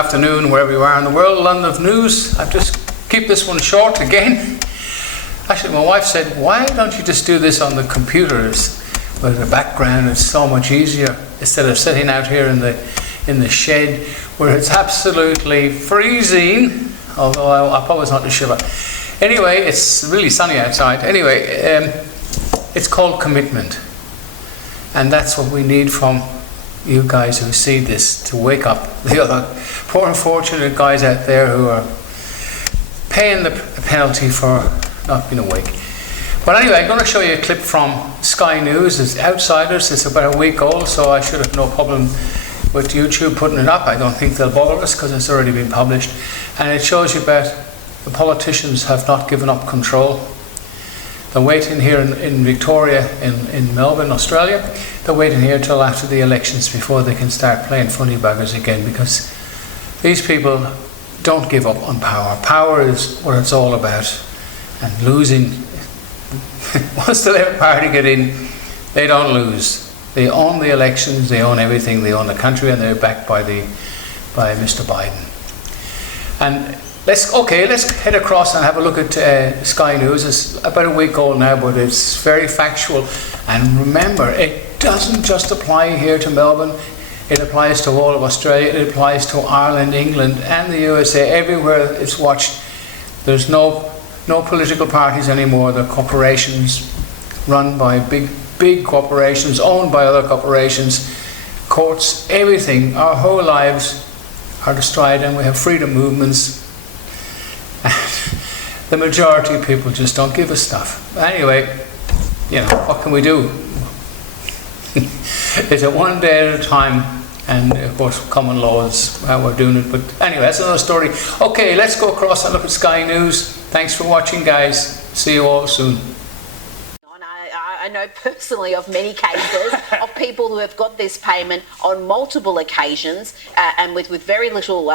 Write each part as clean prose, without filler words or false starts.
afternoon, wherever you are in the world. London of News. I'll just keep this one short again. Actually, my wife said, why don't you just do this on the computers with the background? It's so much easier instead of sitting out here in the shed where it's absolutely freezing, although I promise not to shiver. Anyway, it's really sunny outside. Anyway, it's called commitment. And that's what we need from you guys who see this, to wake up the other poor unfortunate guys out there who are paying the penalty for not being awake. But anyway, I'm going to show you a clip from Sky News. It's Outsiders. It's about a week old, so I should have no problem with YouTube putting it up. I don't think they'll bother us because it's already been published. And it shows you about the politicians have not given up control. They're waiting here in Victoria, in Melbourne, Australia. They're waiting here till after the elections before they can start playing funny buggers again, because these people don't give up on power. Power is what it's all about. And losing, once the Labour Party get in, they don't lose. They own the elections, they own everything, they own the country, and they're backed by Mr. Biden. And let's head across and have a look at Sky News. It's about a week old now, but it's very factual. And remember, it doesn't just apply here to Melbourne. It applies to all of Australia. It applies to Ireland, England, and the USA. Everywhere it's watched. There's no political parties anymore. They're corporations run by big corporations, owned by other corporations. Courts, everything. Our whole lives are destroyed, and we have freedom movements. The majority of people just don't give a stuff. Anyway, what can we do? It's a one day at a time, and of course common law is how we're doing it. But anyway, that's another story. Okay, let's go across and look at Sky News. Thanks for watching, guys. See you all soon. I know personally of many cases of people who have got this payment on multiple occasions and with very little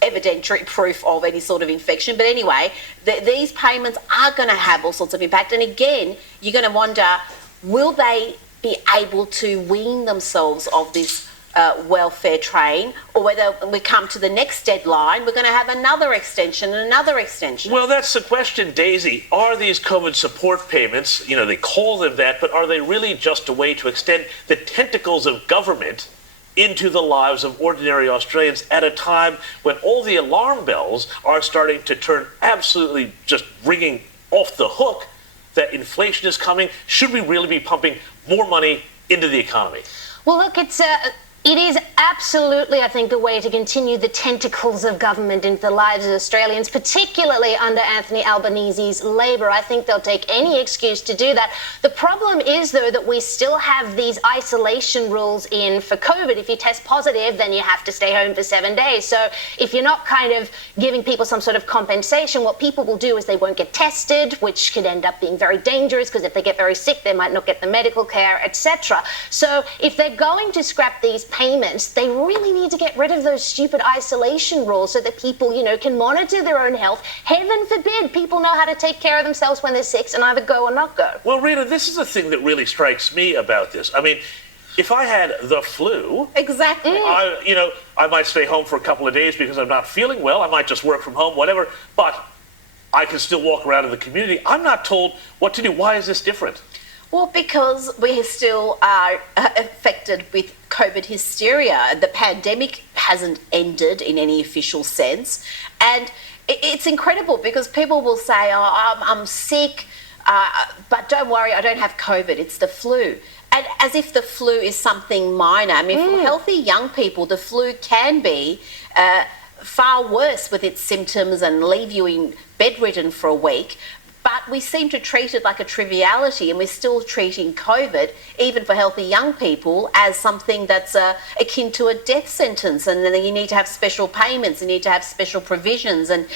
evidentiary proof of any sort of infection. But anyway, these payments are going to have all sorts of impact. And again, you're going to wonder, will they be able to wean themselves of this welfare train, or whether we come to the next deadline, we're going to have another extension and another extension? Well, that's the question, Daisy. Are these COVID support payments, they call them that, but are they really just a way to extend the tentacles of government into the lives of ordinary Australians at a time when all the alarm bells are starting to turn absolutely just ringing off the hook that inflation is coming? Should we really be pumping more money into the economy? Well, look, it is absolutely, I think, the way to continue the tentacles of government into the lives of Australians, particularly under Anthony Albanese's Labor. I think they'll take any excuse to do that. The problem is, though, that we still have these isolation rules in for COVID. If you test positive, then you have to stay home for 7 days. So if you're not kind of giving people some sort of compensation, what people will do is they won't get tested, which could end up being very dangerous, because if they get very sick, they might not get the medical care, etc. So if they're going to scrap these payments, they really need to get rid of those stupid isolation rules so that people, can monitor their own health. Heaven forbid people know how to take care of themselves when they're sick and either go or not go. Well, Rita, this is the thing that really strikes me about this. I mean, if I had the flu... Exactly. I might stay home for a couple of days because I'm not feeling well. I might just work from home, whatever. But I can still walk around in the community. I'm not told what to do. Why is this different? Well, because we still are affected with COVID hysteria. The pandemic hasn't ended in any official sense. And it's incredible because people will say, I'm sick, but don't worry, I don't have COVID, it's the flu. And as if the flu is something minor. I mean, for healthy young people, the flu can be far worse with its symptoms and leave you bedridden for a week. But we seem to treat it like a triviality, and we're still treating COVID, even for healthy young people, as something that's akin to a death sentence. And then you need to have special payments, you need to have special provisions. And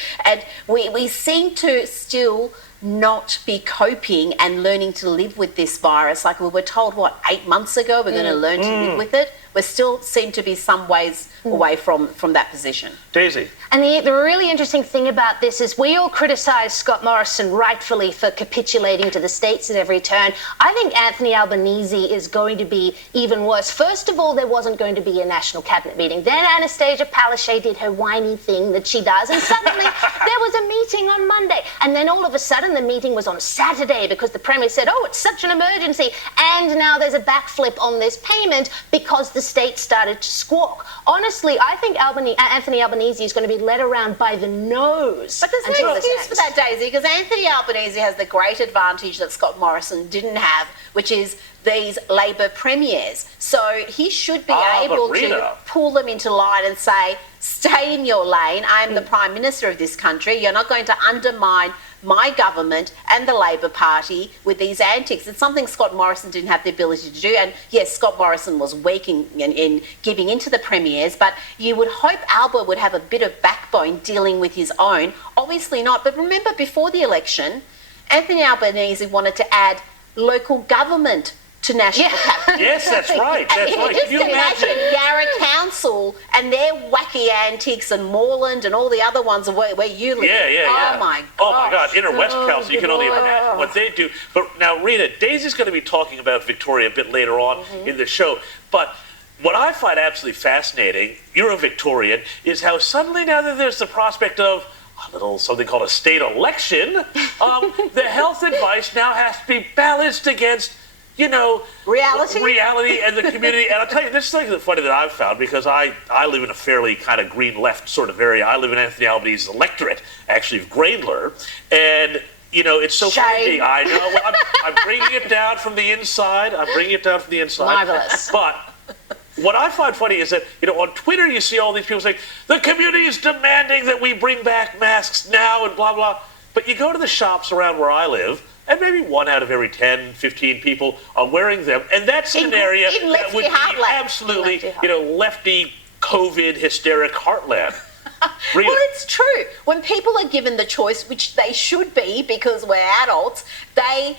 we seem to still not be coping and learning to live with this virus. Like we were told, 8 months ago, we're going to learn to live with it. we still seem to be some ways away from that position. Daisy. And the really interesting thing about this is we all criticise Scott Morrison rightfully for capitulating to the states at every turn. I think Anthony Albanese is going to be even worse. First of all, there wasn't going to be a national cabinet meeting. Then Anastasia Palaszczuk did her whiny thing that she does, and suddenly there was a meeting on Monday. And then all of a sudden the meeting was on Saturday because the Premier said, oh, it's such an emergency. And now there's a backflip on this payment because the state started to squawk. Honestly, I think Anthony Albanese is going to be led around by the nose. But there's no excuse for that, Daisy, because Anthony Albanese has the great advantage that Scott Morrison didn't have, which is these Labor premiers. So he should be able to pull them into line and say, stay in your lane. I am the Prime Minister of this country. You're not going to undermine my government and the Labor Party with these antics. It's something Scott Morrison didn't have the ability to do. And yes, Scott Morrison was weak in giving into the premiers, but you would hope Alba would have a bit of backbone dealing with his own. Obviously not. But remember, before the election, Anthony Albanese wanted to add local government to national cabinet. Yes, that's right. That's right. Just imagine Yarra Council and their wacky antics and Moreland and all the other ones where you live. Yeah. Oh my God. Oh my God. Inner West Council. You can only imagine what they do. But now, Rita, Daisy's going to be talking about Victoria a bit later on in the show. But what I find absolutely fascinating, you're a Victorian, is how suddenly now that there's the prospect of a little something called a state election, the health advice now has to be balanced against reality and the community. And I'll tell you, this is something funny that I've found, because I live in a fairly kind of green left sort of area. I live in Anthony Albanese's electorate, actually, of Graindler. And, it's so funny. I know. Well, I'm bringing it down from the inside. Marvelous. But what I find funny is that, on Twitter you see all these people saying, the community is demanding that we bring back masks now and blah, blah. But you go to the shops around where I live, and maybe 1 out of every 10, 15 people are wearing them. And that's an area that would be absolutely, lefty, COVID, hysteric heartland. Well, it's true. When people are given the choice, which they should be because we're adults, they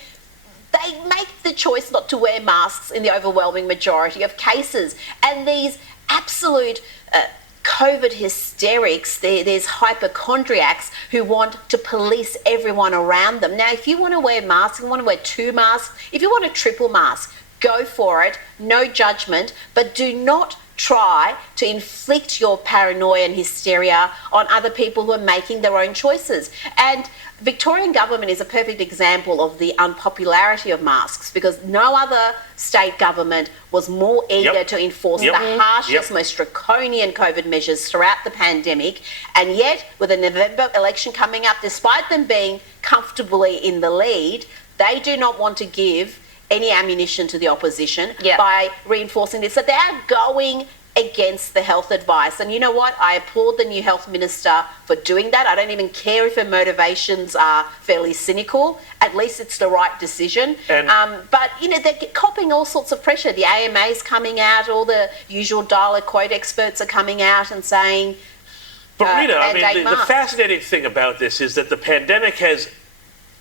make the choice not to wear masks in the overwhelming majority of cases. And these absolute COVID hysterics, there's hypochondriacs who want to police everyone around them. Now, if you want to wear masks, you want to wear 2 masks, if you want a triple mask, go for it, no judgment, but do not try to inflict your paranoia and hysteria on other people who are making their own choices. And Victorian government is a perfect example of the unpopularity of masks, because no other state government was more eager to enforce the harshest, most draconian COVID measures throughout the pandemic. And yet, with the November election coming up, despite them being comfortably in the lead, they do not want to give any ammunition to the opposition by reinforcing this. So they are going against the health advice. And you know what? I applaud the new health minister for doing that. I don't even care if her motivations are fairly cynical. At least it's the right decision. But, they're copping all sorts of pressure. The AMA's coming out, all the usual dollar quote experts are coming out and saying... But Rita, the fascinating thing about this is that the pandemic has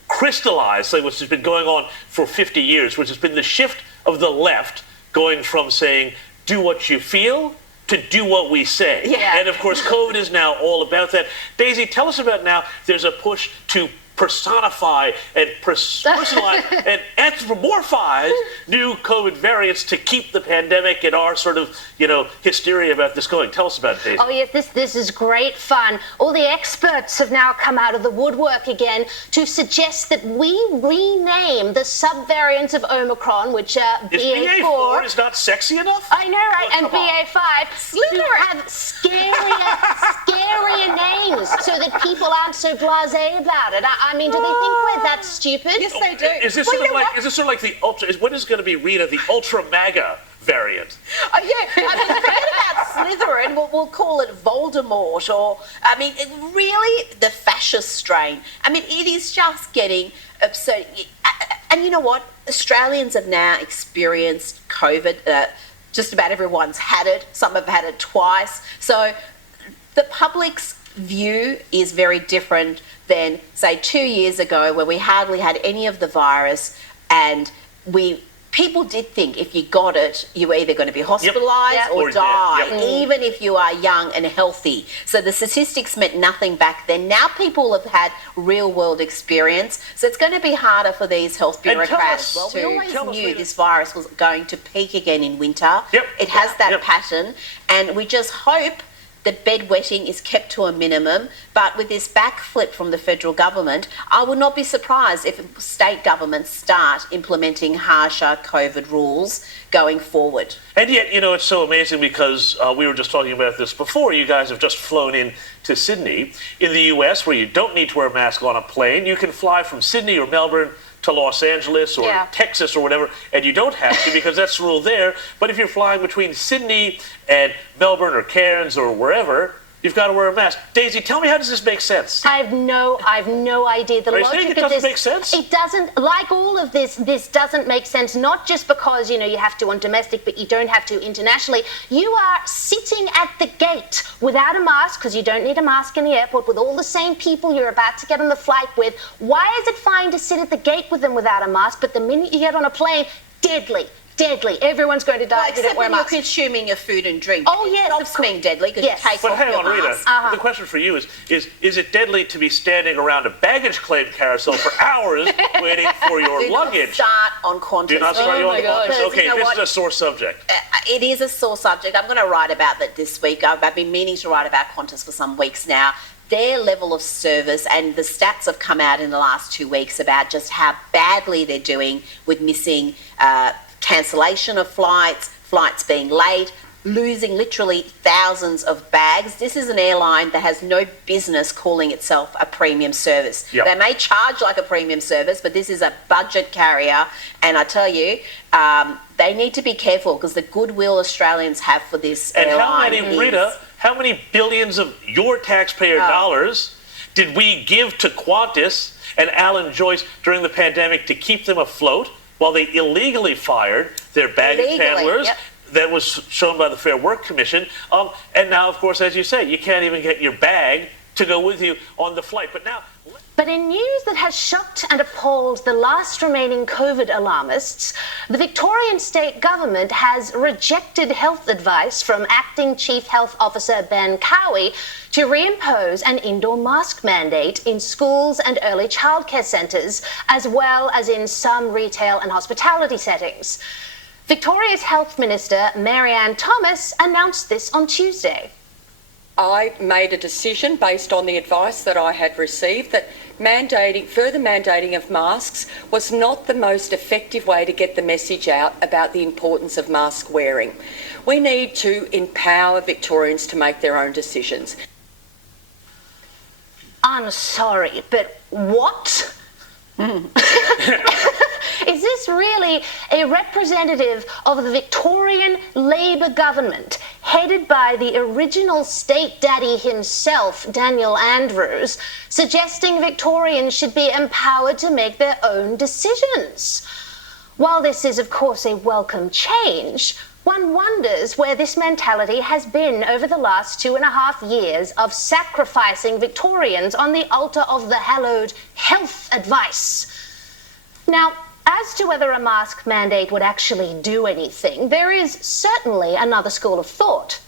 crystallized something which has been going on for 50 years, which has been the shift of the left going from saying, do what you feel, to do what we say. Yeah. And of course, COVID is now all about that. Daisy, tell us about now, there's a push to personify and personalize and anthropomorphize new COVID variants to keep the pandemic and our sort of, hysteria about this going. Tell us about it, Daisy. Oh, yes, this is great fun. All the experts have now come out of the woodwork again to suggest that we rename the subvariants of Omicron, which are BA4 is not sexy enough? I know, right? And BA5 to have scarier names so that people aren't so blasé about it. I mean, do they think we're that stupid? Yes, they do. Is this sort of like the ultra? What is going to be, Rita, the ultra MAGA variant? Oh, yeah. I mean, forget about Slytherin. We'll call it Voldemort, or really the fascist strain. I mean, it is just getting absurd. And you know what? Australians have now experienced COVID. Just about everyone's had it. Some have had it twice. So the public's view is very different than, say, 2 years ago, where we hardly had any of the virus and we people did think if you got it, you were either going to be hospitalised Yep. or Or dead. die, Yep. even if you are young and healthy. So the statistics meant nothing back then. Now people have had real world experience, so it's going to be harder for these health And tell bureaucrats. us- Well, we tell always us, knew Rita. this virus was going to peak again in winter. Yep. It has that Yep. pattern, and we just hope that bedwetting is kept to a minimum. But with this backflip from the federal government, I would not be surprised if state governments start implementing harsher COVID rules going forward. And yet, it's so amazing because we were just talking about this before. You guys have just flown in to Sydney. In the US, where you don't need to wear a mask on a plane, you can fly from Sydney or Melbourne to Los Angeles or Yeah. Texas or whatever, and you don't have to because that's the rule there. But if you're flying between Sydney and Melbourne or Cairns or wherever, you've got to wear a mask. Daisy, tell me, how does this make sense? I've no idea. The Are you logic saying it of doesn't this, make sense? It doesn't. Like all of this doesn't make sense. Not just because you have to on domestic, but you don't have to internationally. You are sitting at the gate without a mask because you don't need a mask in the airport with all the same people you're about to get on the flight with. Why is it fine to sit at the gate with them without a mask, but the minute you get on a plane, deadly? Everyone's going to die if you don't Except wear a when you're mask. consuming your food and drink. Oh, yes, It of stops course. being deadly because Yes. you take But off hang your on, Rita. mask. The question for you is it deadly to be standing around a baggage claim carousel for hours waiting for your Do not luggage? start on Qantas. Do not start Oh your my gosh. Qantas. Okay, You know this what? is a sore subject. It is a sore subject. I'm going to write about that this week. I've been meaning to write about Qantas for some weeks now. Their level of service, and the stats have come out in the last 2 weeks about just how badly they're doing with missing cancellation of flights being late, losing literally thousands of bags. This is an airline that has no business calling itself a premium service. Yep. They may charge like a premium service, but this is a budget carrier. And I tell you, they need to be careful because the goodwill Australians have for this And airline how many billions of your taxpayer dollars did we give to Qantas and Alan Joyce during the pandemic to keep them afloat while they illegally fired their baggage Illegally, handlers? yep. That was shown by the Fair Work Commission. And now, of course, as you say, you can't even get your bag to go with you on the flight. But now... But in news that has shocked and appalled the last remaining COVID alarmists, the Victorian state government has rejected health advice from Acting Chief Health Officer Ben Cowie to reimpose an indoor mask mandate in schools and early childcare centres, as well as in some retail and hospitality settings. Victoria's Health Minister, Marianne Thomas, announced this on Tuesday. I made a decision based on the advice that I had received that further mandating of masks was not the most effective way to get the message out about the importance of mask wearing. We need to empower Victorians to make their own decisions. I'm sorry, but what? Is this really a representative of the Victorian Labor government, headed by the original state daddy himself, Daniel Andrews, suggesting Victorians should be empowered to make their own decisions? While this is, of course, a welcome change, one wonders where this mentality has been over the last 2.5 years of sacrificing Victorians on the altar of the hallowed health advice. Now, as to whether a mask mandate would actually do anything, there is certainly another school of thought.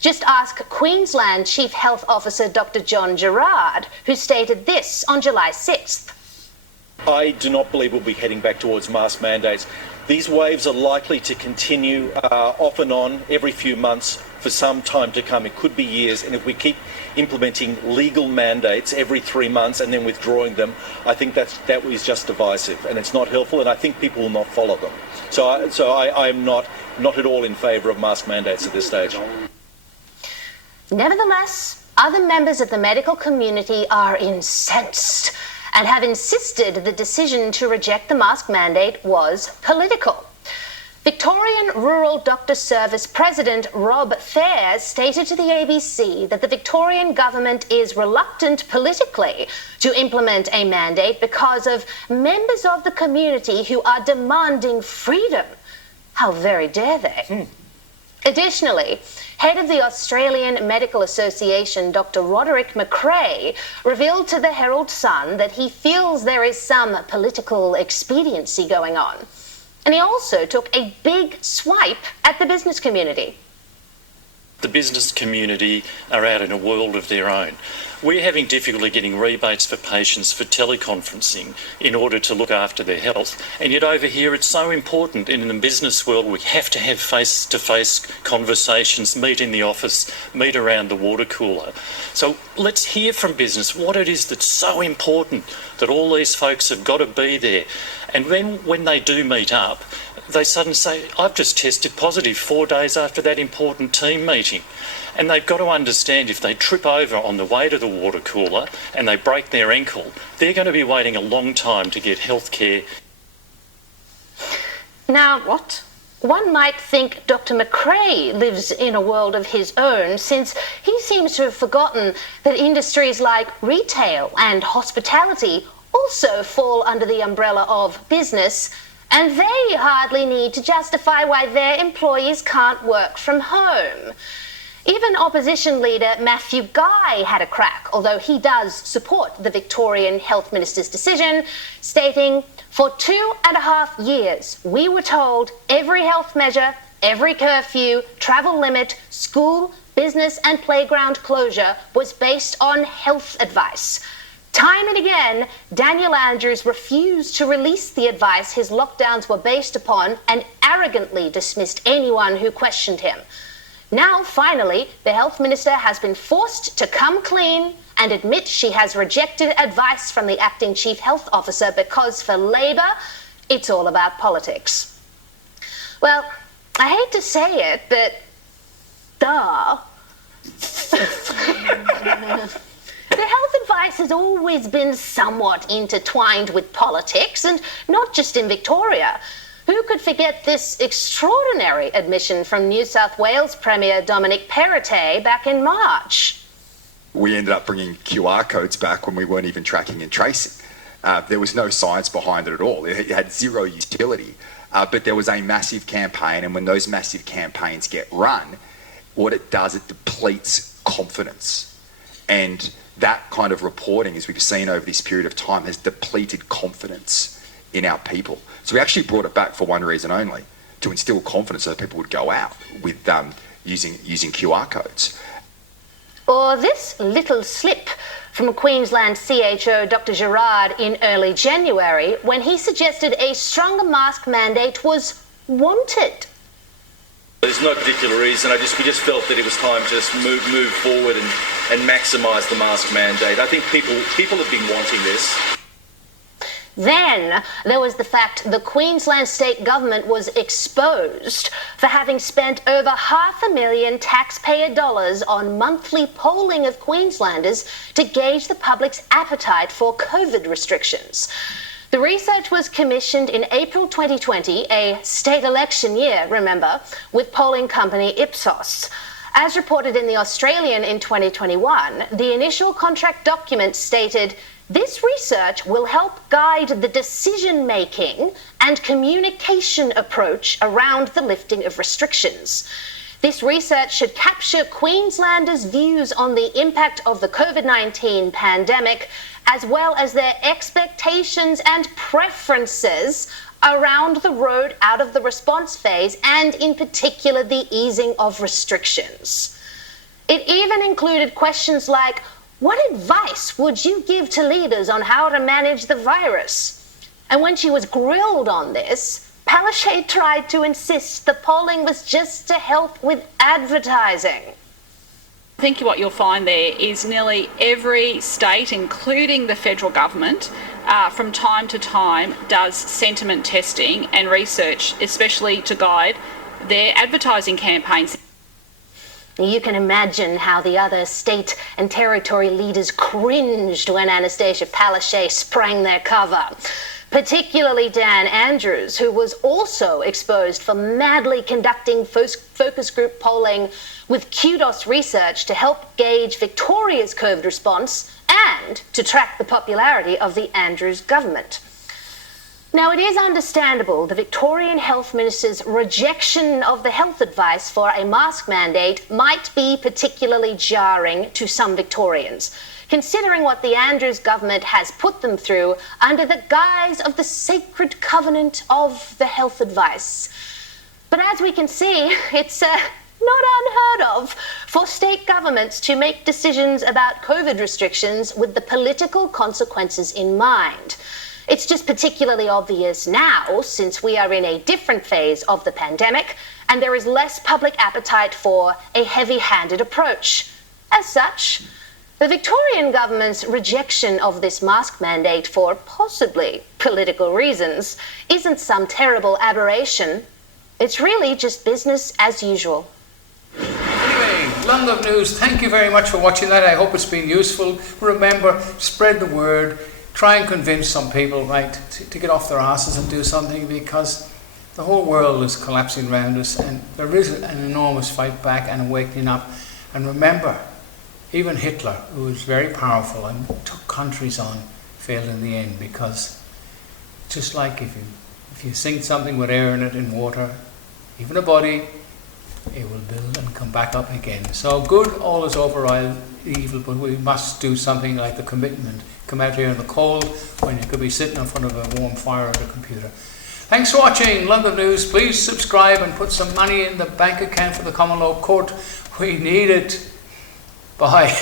Just ask Queensland Chief Health Officer Dr. John Gerard, who stated this on July 6th. I do not believe we'll be heading back towards mask mandates. These waves are likely to continue off and on every few months for some time to come. It could be years, and if we keep implementing legal mandates every 3 months and then withdrawing them, I think that is just divisive and it's not helpful, and I think people will not follow them. So I am not at all in favour of mask mandates at this stage. Nevertheless, other members of the medical community are incensed and have insisted the decision to reject the mask mandate was political. Victorian Rural Doctor Service President Rob Fair stated to the ABC that the Victorian government is reluctant politically to implement a mandate because of members of the community who are demanding freedom. How very dare they? Additionally, head of the Australian Medical Association, Dr. Roderick McRae, revealed to the Herald Sun that he feels there is some political expediency going on. And he also took a big swipe at the business community. The business community are out in a world of their own. We're having difficulty getting rebates for patients for teleconferencing in order to look after their health. And yet over here it's so important, and in the business world we have to have face-to-face conversations, meet in the office, meet around the water cooler. So let's hear from business what it is that's so important that all these folks have got to be there. And then when they do meet up, they suddenly say, I've just tested positive 4 days after that important team meeting. And they've got to understand if they trip over on the way to the water cooler and they break their ankle, they're going to be waiting a long time to get health care. Now, one might think Dr. McRae lives in a world of his own, since he seems to have forgotten that industries like retail and hospitality also fall under the umbrella of business, and they hardly need to justify why their employees can't work from home. Even opposition leader Matthew Guy had a crack, although he does support the Victorian Health Minister's decision, stating, "For 2.5 years, we were told every health measure, every curfew, travel limit, school, business and playground closure was based on health advice. Time and again, Daniel Andrews refused to release the advice his lockdowns were based upon and arrogantly dismissed anyone who questioned him. Now, finally, the health minister has been forced to come clean and admit she has rejected advice from the acting chief health officer because for Labor, it's all about politics." Well, I hate to say it, but duh. The health advice has always been somewhat intertwined with politics, and not just in Victoria. Who could forget this extraordinary admission from New South Wales Premier Dominic Perrottet back in March? We ended up bringing QR codes back when we weren't even tracking and tracing. There was no science behind it at all. It had zero utility. But there was a massive campaign, and when those massive campaigns get run, what it does, it depletes confidence. And that kind of reporting, as we've seen over this period of time, has depleted confidence in our people. So we actually brought it back for one reason only, to instill confidence so that people would go out with using QR codes. Or this little slip from Queensland CHO Dr. Gerard in early January, when he suggested a stronger mask mandate was wanted. There's no particular reason. We just felt that it was time to just move forward and maximise the mask mandate. I think people have been wanting this. Then there was the fact the Queensland state government was exposed for having spent over $500,000 taxpayer dollars on monthly polling of Queenslanders to gauge the public's appetite for COVID restrictions. The research was commissioned in April 2020, a state election year, remember, with polling company Ipsos. As reported in The Australian in 2021, the initial contract document stated, "This research will help guide the decision-making and communication approach around the lifting of restrictions. This research should capture Queenslanders' views on the impact of the COVID-19 pandemic, as well as their expectations and preferences around the road out of the response phase, and in particular the easing of restrictions." It even included questions like, what advice would you give to leaders on how to manage the virus? And when she was grilled on this, Palaszczuk tried to insist the polling was just to help with advertising. I think what you'll find there is nearly every state, including the federal government, from time to time does sentiment testing and research, especially to guide their advertising campaigns. You can imagine how the other state and territory leaders cringed when Anastasia Palaszczuk sprang their cover. Particularly Dan Andrews, who was also exposed for madly conducting focus group polling with Kudos Research to help gauge Victoria's COVID response and to track the popularity of the Andrews government. Now, it is understandable the Victorian Health Minister's rejection of the health advice for a mask mandate might be particularly jarring to some Victorians, considering what the Andrews government has put them through under the guise of the sacred covenant of the health advice. But as we can see, it's not unheard of for state governments to make decisions about COVID restrictions with the political consequences in mind. It's just particularly obvious now, since we are in a different phase of the pandemic and there is less public appetite for a heavy-handed approach. As such, the Victorian government's rejection of this mask mandate for possibly political reasons isn't some terrible aberration. It's really just business as usual. Anyway, London News, thank you very much for watching that. I hope it's been useful. Remember, spread the word. Try and convince some people, right, to get off their asses and do something, because the whole world is collapsing around us and there is an enormous fight back and awakening up. And remember, even Hitler, who was very powerful and took countries on, failed in the end, because just like if you sink something with air in it in water, even a body, it will build and come back up again. So good always override evil, but we must do something like the commitment. Come out here in the cold when you could be sitting in front of a warm fire at a computer. Thanks for watching London News. Please subscribe and put some money in the bank account for the Common Law Court. We need it. Bye.